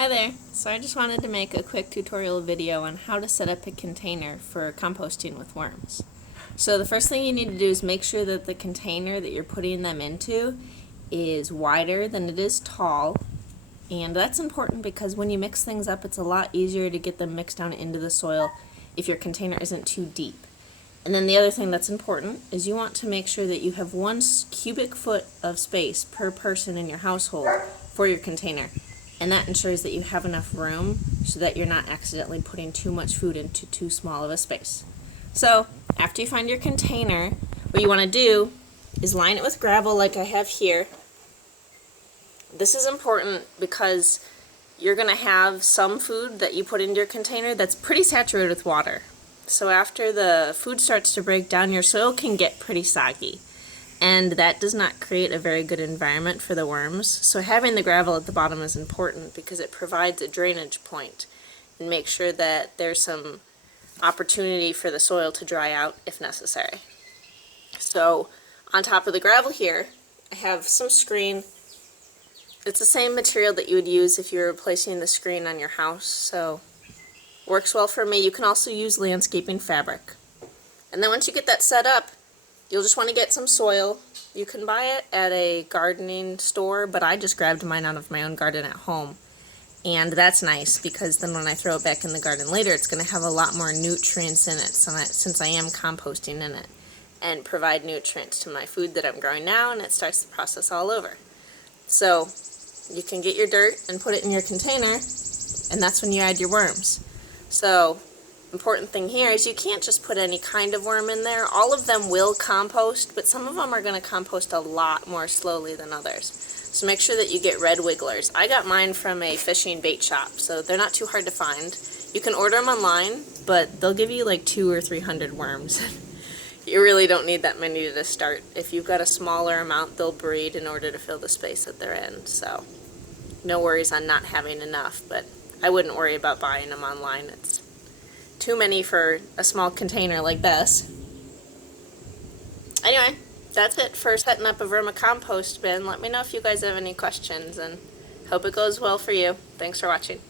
Hi there. So I just wanted to make a quick tutorial video on how to set up a container for composting with worms. So the first thing you need to do is make sure that the container that you're putting them into is wider than it is tall. And that's important because when you mix things up, it's a lot easier to get them mixed down into the soil if your container isn't too deep. And then the other thing that's important is you want to make sure that you have 1 cubic foot of space per person in your household for your container. And that ensures that you have enough room so that you're not accidentally putting too much food into too small of a space. So after you find your container, what you want to do is line it with gravel like I have here. This is important because you're going to have some food that you put into your container that's pretty saturated with water. So after the food starts to break down, your soil can get pretty soggy. And that does not create a very good environment for the worms. So having the gravel at the bottom is important because it provides a drainage point and makes sure that there's some opportunity for the soil to dry out if necessary. So on top of the gravel here, I have some screen. It's the same material that you would use if you were replacing the screen on your house, so works well for me. You can also use landscaping fabric. And then once you get that set up, you'll just want to get some soil. You can buy it at a gardening store, but I just grabbed mine out of my own garden at home. And that's nice because then when I throw it back in the garden later, it's going to have a lot more nutrients in it since I am composting in it, and provide nutrients to my food that I'm growing now, and it starts the process all over. So you can get your dirt and put it in your container, and that's when you add your worms. So important thing here is you can't just put any kind of worm in there. All of them will compost, but some of them are going to compost a lot more slowly than others. So make sure that you get red wigglers. I got mine from a fishing bait shop, so they're not too hard to find. You can order them online, but they'll give you like 200 or 300 worms. You really don't need that many to start. If you've got a smaller amount, they'll breed in order to fill the space that they're in. So no worries on not having enough, but I wouldn't worry about buying them online. It's too many for a small container like this. Anyway, that's it for setting up a vermicompost bin. Let me know if you guys have any questions, and hope it goes well for you. Thanks for watching.